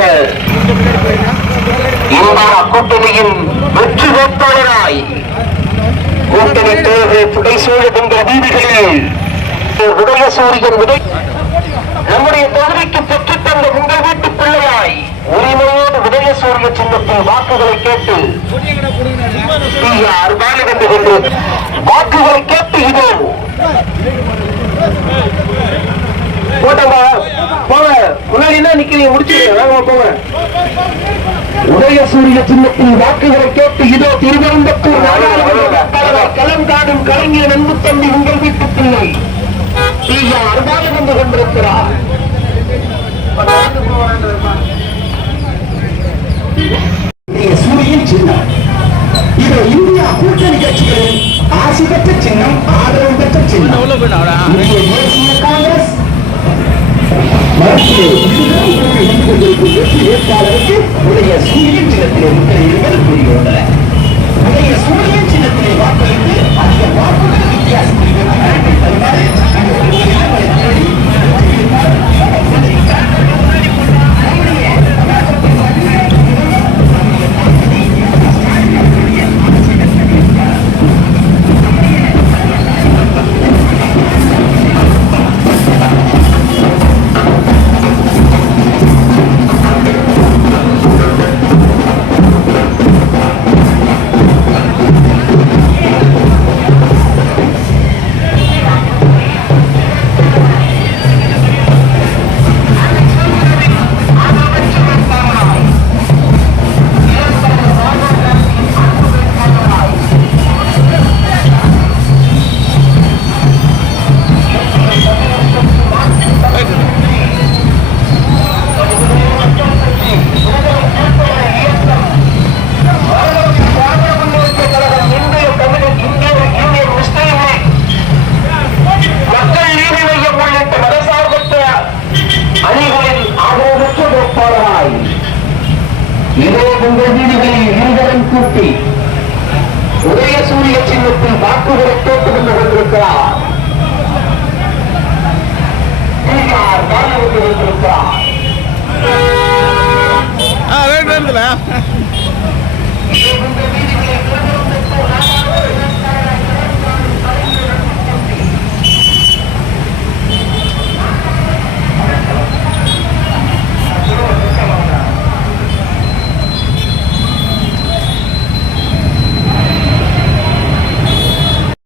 உள்ளிட்ட இந்தியா கூட்டணியின் வெற்றி வேட்பாளராய் கூட்டணி தேர்தல் புடைசூழகின்ற வீதிகளில் உதய சூரியன் நம்முடைய தொகுதிக்கு பெற்றுத் தந்த உங்கள் வீட்டு பிள்ளையாய் உரிமையோடு உதய சூரிய வாக்குகளை கேட்டு யார் வாக்குகளை கேட்டு இதோ போங்க. உதய சூரிய சின்னத்தில் வாக்குகளை கேட்டு இதோ திருவனந்தபுரம் நாடாளுமன்ற களம் காணும் கலைஞர் அன்பு தம்பி உங்கள் வீட்டு பிள்ளை. அருகாமல் வந்து கொண்டிருக்கிறார். சூரியன் சின்னம். இது இந்தியா கூட்டணி கட்சிகளின் ஆசி பெற்ற சின்னம் ஆதரவு பெற்ற சின்னம். தேசிய காங்கிரஸ். சூரியன் சின்னத்திலே முத்திரையிடுவது கூறியுள்ளன வீதிகளில் இருவரும் கூட்டி உதய சூரிய சின்னத்தில் வாக்குகளை கேட்டுக் கொண்டு கொண்டிருக்கிறார் வேண்டுல